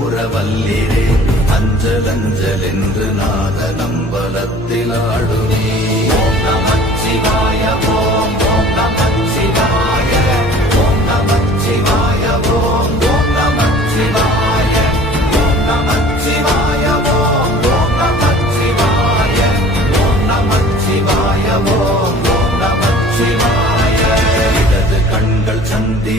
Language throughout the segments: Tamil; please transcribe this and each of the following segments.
கூற வல்லிடே அஞ்சல் அஞ்சல் என்று நாத நம்பலத்தில் ஆடுவே ஓம் நமச்சிவாய ஓம் ஓம் நமச்சிவாய ஓம் நமச்சிவாய ஓம் ஓம் நமச்சிவாய.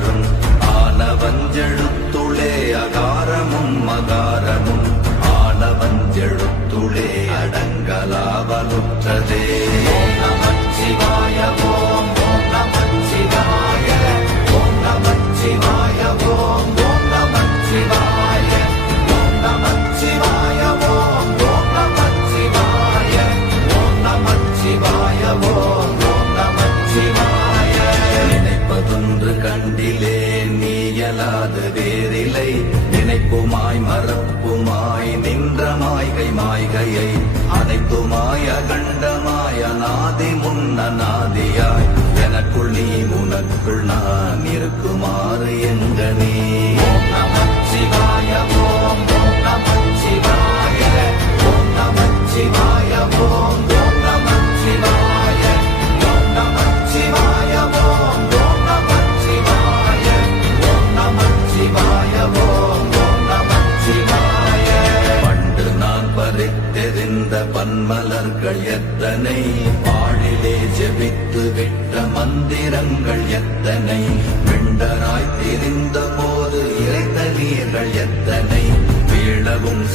heaven அனைத்துமாய் மறப்புமாய் நின்ற மாய்கை மாய்கையை அனைத்துமாய் அகண்டமாய் அநாதி முன்னநாதியாய் எனக்குள் நீ உனக்குள் நான் இருக்குமாறு எங்க நீ? நமச்சிவாயமா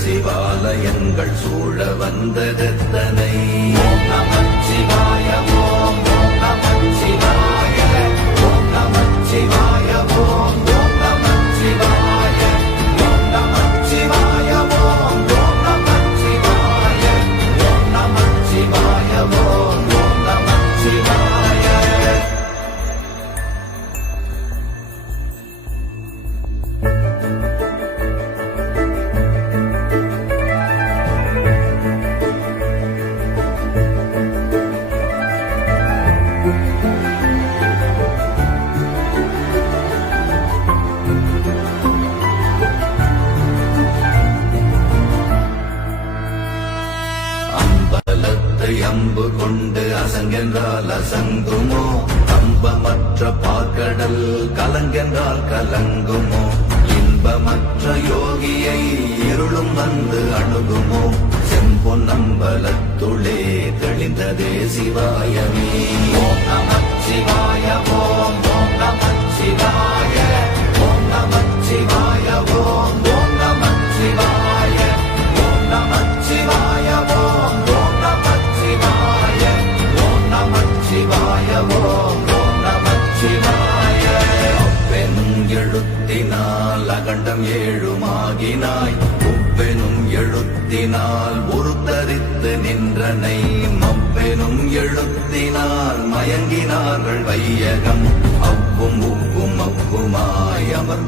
சிவாலயங்கள் சூழ வந்ததெத்தனை கலங்குமோ? கம்பமற்ற பார்க்கடல் கலங்கென்றால் கலங்குமோ? இன்பமற்ற யோகியை இருளும் வந்து அணுகுமோ? செம்பொன்னம்பலத்துளே தெளிந்ததே சிவாயமே. ஓம் நம சிவாய ஓம் ஓம் நம சிவாய ஓம். நம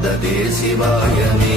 வந்ததே சிவாயமே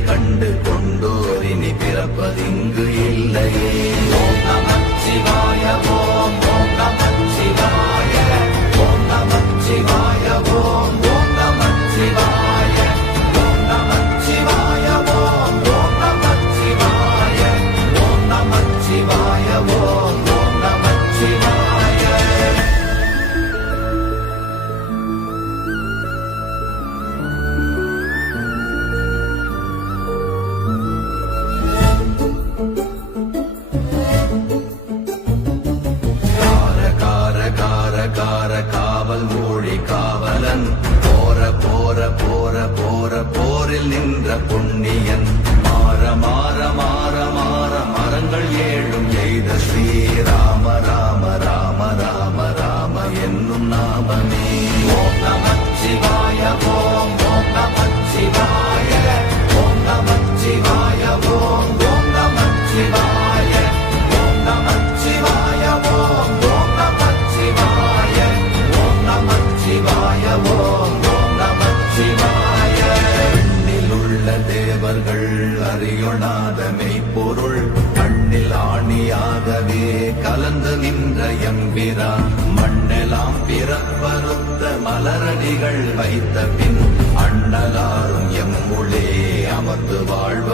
கண்டு அருளும் நாமமே ஓம் நம சிவாய ஓம் ஓம் நம சிவாய ஓம் நம சிவாய ஓம் ஓம் நம சிவாய ஓம் நம சிவாய ஓம் ஓம் நம சிவாய ஓம் நம சிவாய ஓம் ஓம் நம சிவாய பெண்ணில் உள்ள தேவர்கள் கண்ணில் ஆணியாகவே கலந்து நின்ற எம்பிரான். எல்லாம் பிறப்பறுத்த மலரடிகள் வைத்த பின் அண்ணலாரும் எம்முளே அமர்ந்து வாழ்வ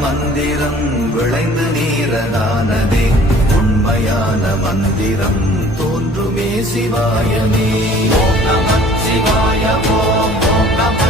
மந்திரம் விளைந்து நீரதானதே. உண்மையான மந்திரம் தோன்றுமே சிவாயமே. ஓம் நமச்சிவாய ஓம் ஓம்